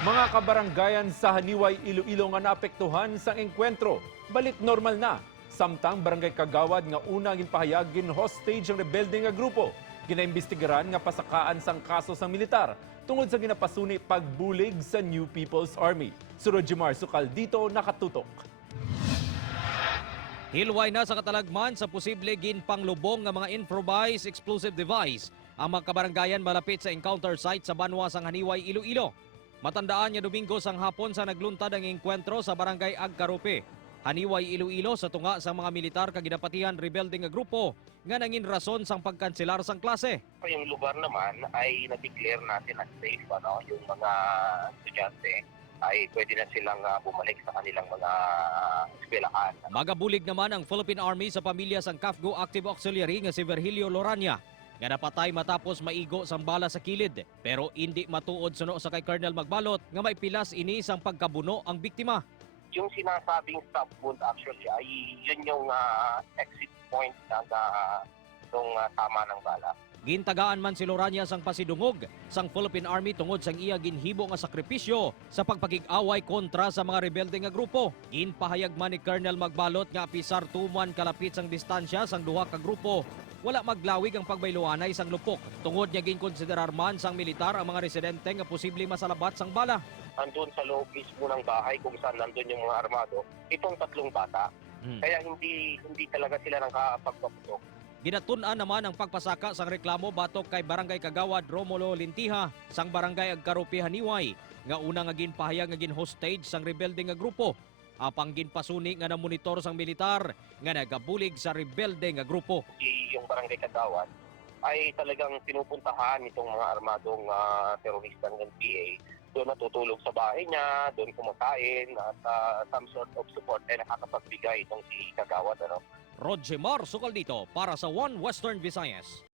Mga kabarangayan sa Janiuay, Iloilo nga naapektuhan sa Engkwentro. Balik normal na. Samtang barangay Kagawad nga unang ginpahayag hostage ang rebelde nga grupo. Ginaimbestigaran nga pasakaan sang kaso sa militar tungod sa ginapasuni pagbulig sa New People's Army. Surod Jimar Sukal dito nakatutok. Hilway na sa katalagman sa posible ginpanglubong nga mga improvised explosive device ang mga kabarangayan malapit sa encounter site sa banwa sang Janiuay, Iloilo. Matandaan niya Domingo sang hapon sa nagluntad ang engkwentro sa barangay Agkarupe, Janiuay, Iloilo sa tunga sa mga militar kaginapatihan rebelde nga grupo nga nangin rason sang pagkanselar sang klase. Yung lugar naman ay na-declare natin as safe. Yung mga estudyante ay pwede na silang bumalik sa kanilang mga eskwelahan. Magabulig naman ang Philippine Army sa pamilya sang CAFGO Active Auxiliary nga si Virgilio Lorania nga napatay matapos maigo sang bala sa kilid. Pero hindi matuod suno sa kay Colonel Magbalot nga may pilas ini sang pagkabuno ang biktima. Yung sinasabing stab wound actually ay yun yung exit point nung tama ng bala. Gintagaan man si Lorania sang pasidungog sang Philippine Army tungod sang iya ginhibo nga sakripisyo sa pagpakig-away kontra sa mga rebelde nga grupo. Ginpahayag man ni Colonel Magbalot nga apisar tuman kalapit sang distansya sang duha ka grupo, wala maglawig ang pagbayloanay sang lupok. Tungod niya ginkonsiderar man sang militar ang mga residente nga posible masalabat sang bala. Andun sa loob mismo ng bahay kung saan nandun yung mga armado, itong tatlong bata. Kaya hindi talaga sila nakapagpaputok. Ginatun-an naman ang pagpasaka sang reklamo batok kay Barangay Kagawad Romulo Lintiha sang Barangay Agkarupe Janiuay nga una nga ginpahayag nga gin-hostage sang rebelde nga grupo. Apang ginpasuni nga na-monitor sang militar nga nagabulig sa rebelde nga grupo. Yung Barangay Kagawad ay talagang pinupuntahan itong mga armadong terorista ng NPA. Doon natutulog sa bahay niya, doon kumakain at some sort of support ay nakakapagbigay itong si Kagawad. Rodgemar Sukal dito para sa One Western Visayas.